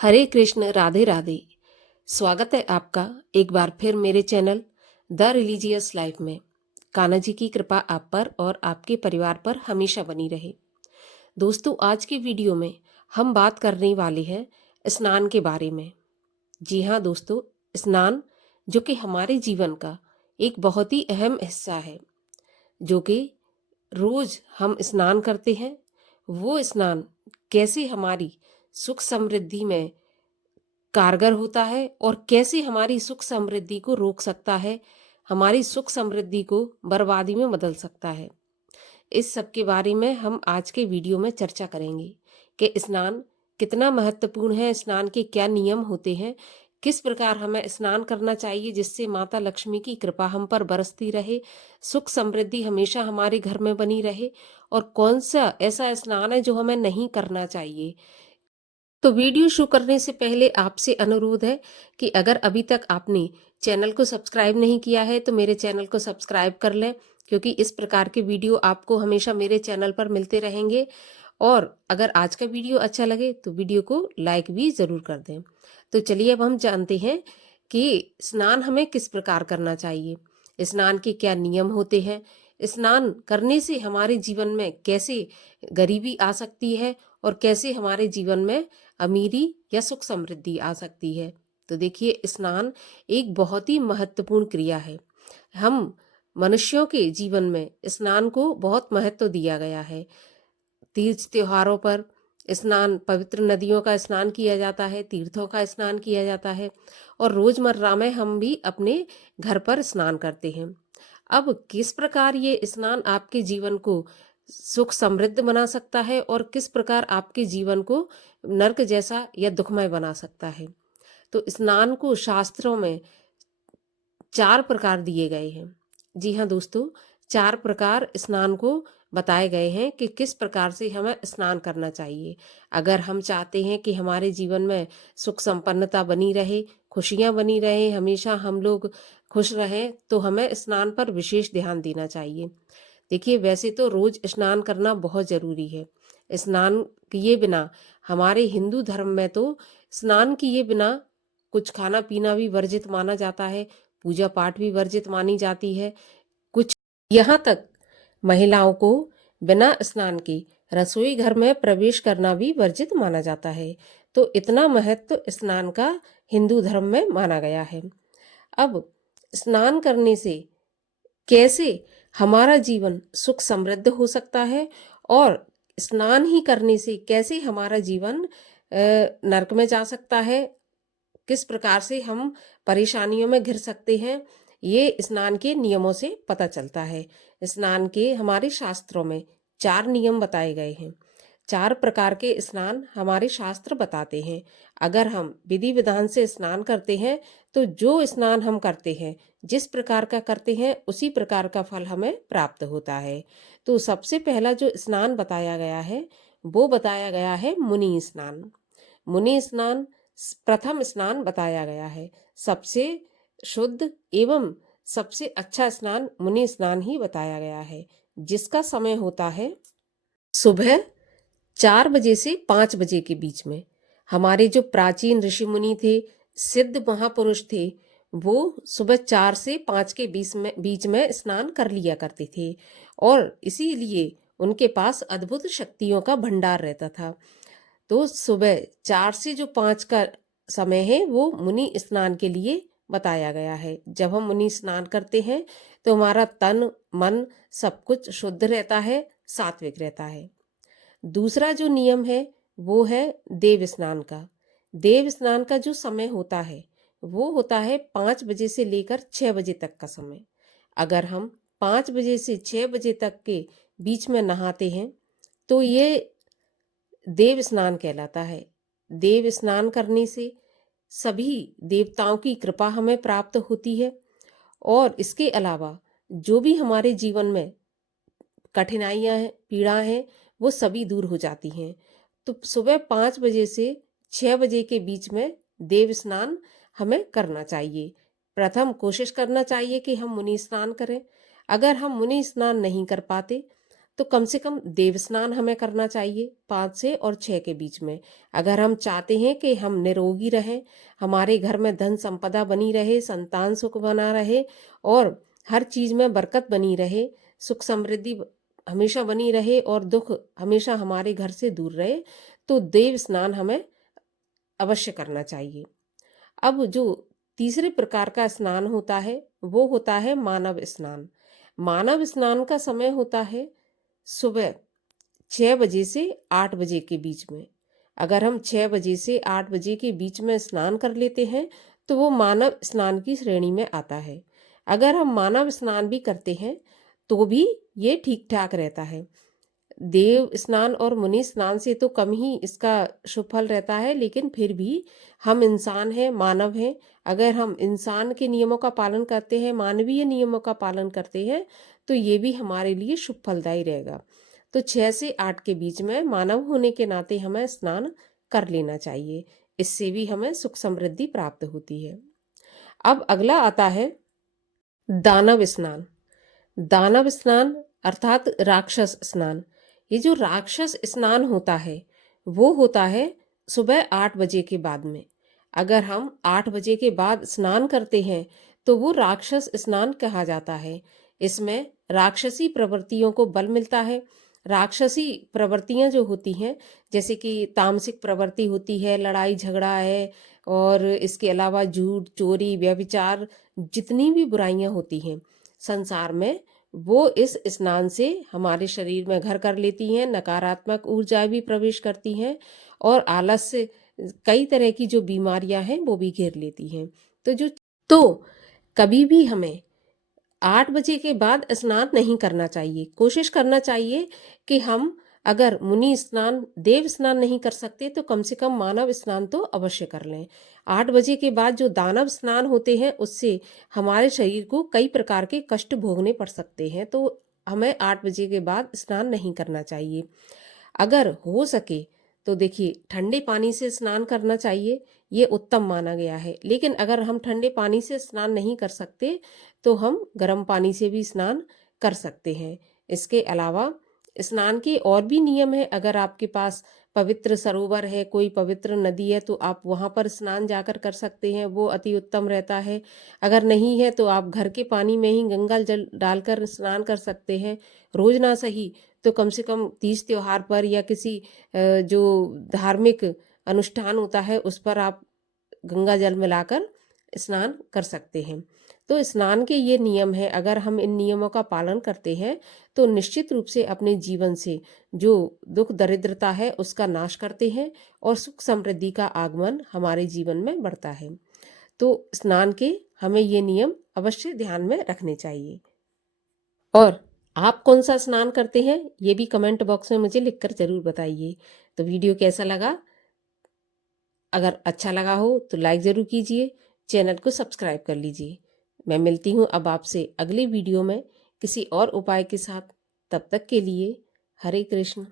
हरे कृष्ण राधे राधे। स्वागत है आपका एक बार फिर मेरे चैनल द रिलीजियस लाइफ में। कान्हा जी की कृपा आप पर और आपके परिवार पर हमेशा बनी रहे। दोस्तों, आज की वीडियो में हम बात करने वाले हैं स्नान के बारे में। जी हाँ दोस्तों, स्नान जो कि हमारे जीवन का एक बहुत ही अहम हिस्सा है, जो कि रोज हम स्नान करते हैं। वो स्नान कैसे हमारी सुख समृद्धि में कारगर होता है और कैसे हमारी सुख समृद्धि को रोक सकता है, हमारी सुख समृद्धि को बर्बादी में बदल सकता है। इस सब के बारे में हम आज के वीडियो में चर्चा करेंगे कि स्नान कितना महत्वपूर्ण है, स्नान के क्या नियम होते हैं, किस प्रकार हमें स्नान करना चाहिए जिससे माता लक्ष्मी की कृपा हम पर बरसती रहे, सुख समृद्धि हमेशा हमारे घर में बनी रहे, और कौन सा ऐसा स्नान है जो हमें नहीं करना चाहिए। तो वीडियो शुरू करने से पहले आपसे अनुरोध है कि अगर अभी तक आपने चैनल को सब्सक्राइब नहीं किया है तो मेरे चैनल को सब्सक्राइब कर लें, क्योंकि इस प्रकार के वीडियो आपको हमेशा मेरे चैनल पर मिलते रहेंगे। और अगर आज का वीडियो अच्छा लगे तो वीडियो को लाइक भी ज़रूर कर दें। तो चलिए अब हम जानते हैं कि स्नान हमें किस प्रकार करना चाहिए, स्नान के क्या नियम होते हैं, स्नान करने से हमारे जीवन में कैसे गरीबी आ सकती है और कैसे हमारे जीवन में अमीरी या सुख समृद्धि आ सकती है। तो देखिए, स्नान एक बहुत ही महत्वपूर्ण क्रिया है। हम मनुष्यों के जीवन में स्नान को बहुत महत्व दिया गया है। तीज त्योहारों पर स्नान, पवित्र नदियों का स्नान किया जाता है, तीर्थों का स्नान किया जाता है, और रोजमर्रा में हम भी अपने घर पर स्नान करते हैं। अब किस प्रकार ये स्नान आपके जीवन को सुख समृद्ध बना सकता है और किस प्रकार आपके जीवन को नर्क जैसा या दुखमय बना सकता है। तो स्नान को शास्त्रों में 4 प्रकार दिए गए हैं। जी हाँ दोस्तों, 4 प्रकार स्नान को बताए गए हैं कि किस प्रकार से हमें स्नान करना चाहिए। अगर हम चाहते हैं कि हमारे जीवन में सुख संपन्नता बनी रहे, खुशियाँ बनी रहें, हमेशा हम लोग खुश रहें, तो हमें स्नान पर विशेष ध्यान देना चाहिए। देखिए, वैसे तो रोज स्नान करना बहुत जरूरी है। स्नान किए बिना, हमारे हिंदू धर्म में तो स्नान किए बिना कुछ खाना पीना भी वर्जित माना जाता है, पूजा पाठ भी वर्जित मानी जाती है। कुछ यहाँ तक महिलाओं को बिना स्नान के रसोई घर में प्रवेश करना भी वर्जित माना जाता है। तो इतना महत्व स्नान का हिंदू धर्म में माना गया है। अब स्नान करने से कैसे हमारा जीवन सुख समृद्ध हो सकता है और स्नान ही करने से कैसे हमारा जीवन नरक में जा सकता है, किस प्रकार से हम परेशानियों में घिर सकते हैं, ये स्नान के नियमों से पता चलता है। स्नान के हमारे शास्त्रों में 4 नियम बताए गए हैं। 4 प्रकार के स्नान हमारे शास्त्र बताते हैं। अगर हम विधि विधान से स्नान करते हैं तो जो स्नान हम करते हैं, जिस प्रकार का करते हैं, उसी प्रकार का फल हमें प्राप्त होता है। तो सबसे पहला जो स्नान बताया गया है वो बताया गया है मुनि स्नान। मुनि स्नान प्रथम स्नान बताया गया है। सबसे शुद्ध एवं सबसे अच्छा स्नान मुनि स्नान ही बताया गया है, जिसका समय होता है सुबह 4 बजे से 5 बजे के बीच में। हमारे जो प्राचीन ऋषि मुनि थे, सिद्ध महापुरुष थे, वो सुबह 4 से 5 के बीच में स्नान कर लिया करते थे, और इसीलिए उनके पास अद्भुत शक्तियों का भंडार रहता था। तो सुबह 4 से जो 5 का समय है वो मुनि स्नान के लिए बताया गया है। जब हम मुनि स्नान करते हैं तो हमारा तन मन सब कुछ शुद्ध रहता है, सात्विक रहता है। दूसरा जो नियम है वो है देव स्नान का। देव स्नान का जो समय होता है वो होता है 5 बजे से लेकर 6 बजे तक का समय। अगर हम 5 बजे से 6 बजे तक के बीच में नहाते हैं तो ये देव स्नान कहलाता है। देव स्नान करने से सभी देवताओं की कृपा हमें प्राप्त होती है, और इसके अलावा जो भी हमारे जीवन में कठिनाइयां हैं, पीड़ा हैं, वो सभी दूर हो जाती हैं। तो सुबह 5 बजे से 6 बजे के बीच में देव स्नान हमें करना चाहिए। प्रथम कोशिश करना चाहिए कि हम मुनि स्नान करें। अगर हम मुनि स्नान नहीं कर पाते तो कम से कम देव स्नान हमें करना चाहिए 5 से और 6 के बीच में। अगर हम चाहते हैं कि हम निरोगी रहें, हमारे घर में धन संपदा बनी रहे, संतान सुख बना रहे और हर चीज में बरकत बनी रहे, सुख समृद्धि हमेशा बनी रहे और दुख हमेशा हमारे घर से दूर रहे, तो देव स्नान हमें अवश्य करना चाहिए। अब जो तीसरे प्रकार का स्नान होता है वो होता है मानव स्नान। मानव स्नान का समय होता है सुबह 6 बजे से 8 बजे के बीच में। अगर हम 6 बजे से 8 बजे के बीच में स्नान कर लेते हैं तो वो मानव स्नान की श्रेणी में आता है। अगर हम मानव स्नान भी करते हैं तो भी ये ठीक ठाक रहता है। देव स्नान और मुनि स्नान से तो कम ही इसका शुभ फल रहता है, लेकिन फिर भी हम इंसान हैं, मानव हैं। अगर हम इंसान के नियमों का पालन करते हैं, मानवीय नियमों का पालन करते हैं, तो ये भी हमारे लिए शुभ फलदायी रहेगा। तो 6 से 8 के बीच में मानव होने के नाते हमें स्नान कर लेना चाहिए। इससे भी हमें सुख समृद्धि प्राप्त होती है। अब अगला आता है दानव स्नान। दानव स्नान अर्थात राक्षस स्नान। ये जो राक्षस स्नान होता है वो होता है सुबह 8 बजे के बाद में। अगर हम 8 बजे के बाद स्नान करते हैं तो वो राक्षस स्नान कहा जाता है। इसमें राक्षसी प्रवृत्तियों को बल मिलता है। राक्षसी प्रवृत्तियां जो होती हैं, जैसे कि तामसिक प्रवृत्ति होती है, लड़ाई झगड़ा है और इसके अलावा झूठ चोरी व्यभिचार, जितनी भी बुराइयां होती हैं संसार में, वो इस स्नान से हमारे शरीर में घर कर लेती हैं। नकारात्मक ऊर्जा भी प्रवेश करती हैं और आलस से कई तरह की जो बीमारियां हैं वो भी घेर लेती हैं। तो कभी भी हमें 8 बजे के बाद स्नान नहीं करना चाहिए। कोशिश करना चाहिए कि हम अगर मुनि स्नान देव स्नान नहीं कर सकते तो कम से कम मानव स्नान तो अवश्य कर लें। 8 बजे के बाद जो दानव स्नान होते हैं उससे हमारे शरीर को कई प्रकार के कष्ट भोगने पड़ सकते हैं, तो हमें 8 बजे के बाद स्नान नहीं करना चाहिए। अगर हो सके तो देखिए ठंडे पानी से स्नान करना चाहिए, ये उत्तम माना गया है। लेकिन अगर हम ठंडे पानी से स्नान नहीं कर सकते तो हम गर्म पानी से भी स्नान कर सकते हैं। इसके अलावा स्नान के और भी नियम है। अगर आपके पास पवित्र सरोवर है, कोई पवित्र नदी है, तो आप वहां पर स्नान जाकर कर सकते हैं, वो अति उत्तम रहता है। अगर नहीं है तो आप घर के पानी में ही गंगा जल डालकर स्नान कर सकते हैं। रोज ना सही तो कम से कम तीज त्योहार पर या किसी जो धार्मिक अनुष्ठान होता है उस पर आप गंगा जल मिलाकर स्नान कर सकते हैं। तो स्नान के ये नियम है। अगर हम इन नियमों का पालन करते हैं तो निश्चित रूप से अपने जीवन से जो दुख दरिद्रता है उसका नाश करते हैं और सुख समृद्धि का आगमन हमारे जीवन में बढ़ता है। तो स्नान के हमें ये नियम अवश्य ध्यान में रखने चाहिए। और आप कौन सा स्नान करते हैं ये भी कमेंट बॉक्स में मुझे लिखकर जरूर बताइए। तो वीडियो कैसा लगा? अगर अच्छा लगा हो तो लाइक ज़रूर कीजिए, चैनल को सब्सक्राइब कर लीजिए। मैं मिलती हूँ अब आपसे अगली वीडियो में किसी और उपाय के साथ। तब तक के लिए हरे कृष्ण।